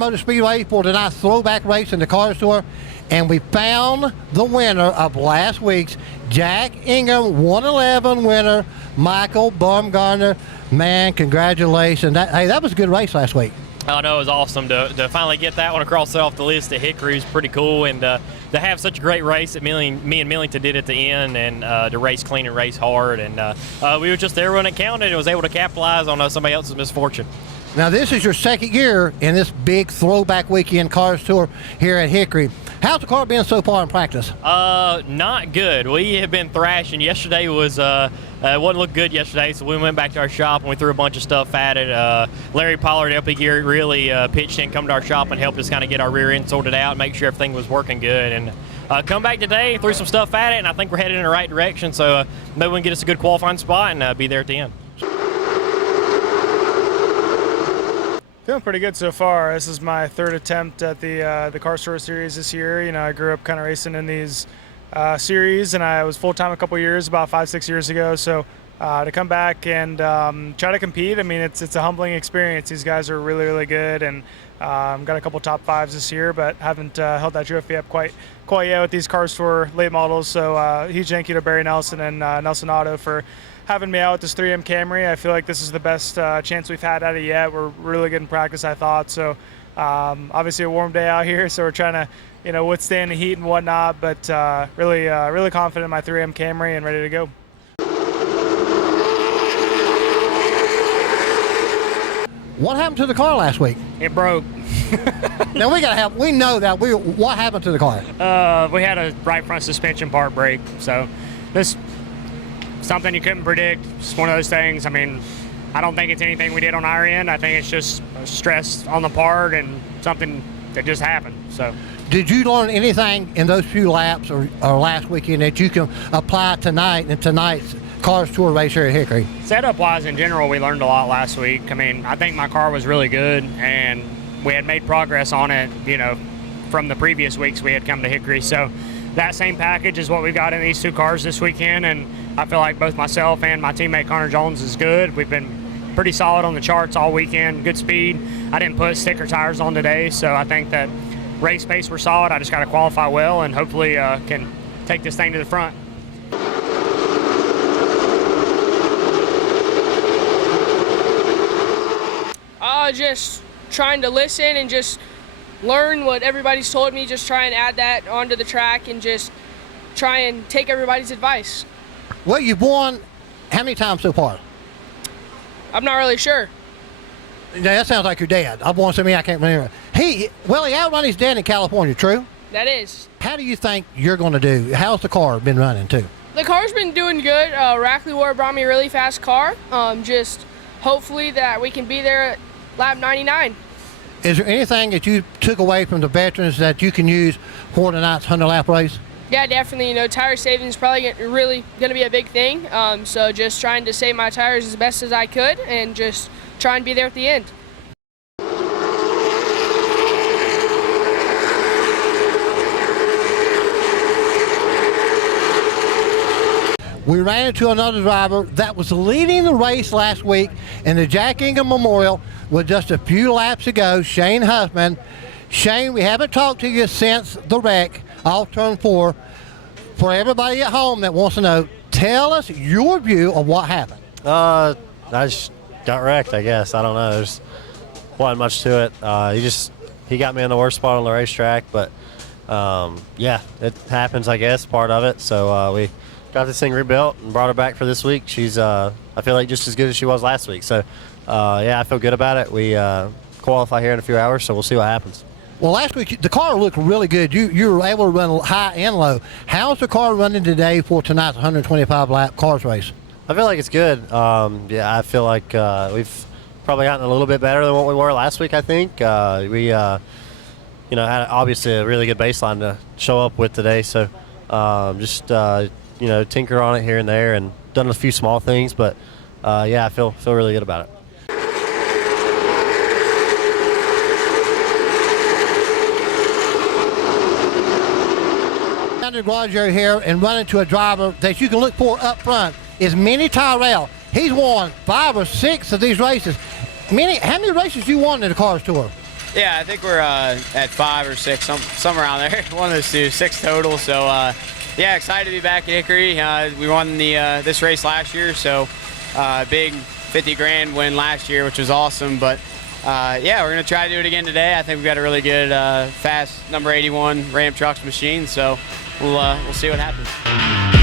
Motor Speedway for tonight's throwback race in the Cars Tour, and we found the winner of last week's Jack Ingham 111 winner, Michael Baumgartner. Man, congratulations. That was a good race last week. Oh, no, it was awesome to finally get that one across off the list at Hickory. Is pretty cool, and to have such a great race that me and Millington did at the end, and to race clean and race hard, and we were just there when it counted and was able to capitalize on somebody else's misfortune. Now, this is your second year in this big Throwback Weekend Cars Tour here at Hickory. How's the car been so far in practice? Not good. We have been thrashing. Yesterday was it wasn't look good yesterday, so we went back to our shop and we threw a bunch of stuff at it. Larry Pollard, LP Gear, really pitched in, come to our shop and helped us kind of get our rear end sorted out, make sure everything was working good. And come back today, threw some stuff at it, and I think we're headed in the right direction. So maybe we can get us a good qualifying spot and be there at the end. Feeling pretty good so far. This is my third attempt at the Cars Tour series this year. You know, I grew up kind of racing in these series, and I was full-time a couple years, about 5-6 years ago. So to come back and try to compete, I mean, it's a humbling experience. These guys are really, really good, and got a couple top fives this year, but haven't held that trophy up quite yet with these Cars Tour late models. So huge thank you to Barry Nelson and Nelson Auto for having me out with this 3M Camry. I feel like this is the best chance we've had at it yet. We're really good in practice, I thought. So obviously a warm day out here, so we're trying to withstand the heat and whatnot, but really confident in my 3M Camry and ready to go. What happened to the car last week? It broke. Now we know that. What happened to the car? We had a right front suspension part break, so this something you couldn't predict. It's one of those things. I mean, I don't think it's anything we did on our end. I think it's just stress on the part and something that just happened. So, did you learn anything in those few laps or last weekend that you can apply tonight in tonight's Cars Tour race here at Hickory? Setup-wise, in general, we learned a lot last week. I mean, I think my car was really good, and we had made progress on it, from the previous weeks we had come to Hickory. So that same package is what we've got in these two cars this weekend, and I feel like both myself and my teammate Connor Jones is good. We've been pretty solid on the charts all weekend, good speed. I didn't put sticker tires on today, so I think that race pace we're solid. I just got to qualify well and hopefully can take this thing to the front. Just trying to listen and just learn what everybody's told me, just try and add that onto the track and just try and take everybody's advice. Well, you've won how many times so far? I'm not really sure. Yeah, that sounds like your dad. I've won so many I can't remember. He outrun his dad in California, true? That is. How do you think you're going to do? How's the car been running too? The car's been doing good. Rackley Ward brought me a really fast car. Just hopefully that we can be there at lap 99. Is there anything that you took away from the veterans that you can use for tonight's 100-lap race? Yeah, definitely. Tire saving is probably really going to be a big thing. So just trying to save my tires as best as I could and just try and be there at the end. We ran into another driver that was leading the race last week in the Jack Ingham Memorial with just a few laps ago, Shane Huffman. Shane, we haven't talked to you since the wreck off turn 4. For everybody at home that wants to know, tell us your view of what happened. I just got wrecked, I guess. I don't know. There's wasn't much to it. He got me in the worst spot on the racetrack, but yeah, it happens, I guess, part of it. So we got this thing rebuilt and brought her back for this week. She's, I feel like, just as good as she was last week. So, yeah, I feel good about it. We qualify here in a few hours, so we'll see what happens. Well, last week, the car looked really good. You were able to run high and low. How's the car running today for tonight's 125-lap cars race? I feel like it's good. Yeah, I feel like we've probably gotten a little bit better than what we were last week, I think. We, had obviously a really good baseline to show up with today. So just tinker on it here and there and done a few small things. But, yeah, I feel really good about it. Garage area here and run into a driver that you can look for up front is Minnie Tyrell. He's won 5 or 6 of these races. Minnie, how many races you won in the Cars Tour? Yeah, I think we're at 5 or 6, somewhere around there. One of those two, 6 total. So, yeah, excited to be back at Hickory. We won this race last year, so big 50 grand win last year, which was awesome. But yeah, we're gonna try to do it again today. I think we've got a really good, fast number 81 Ram Trucks machine. So we'll see what happens.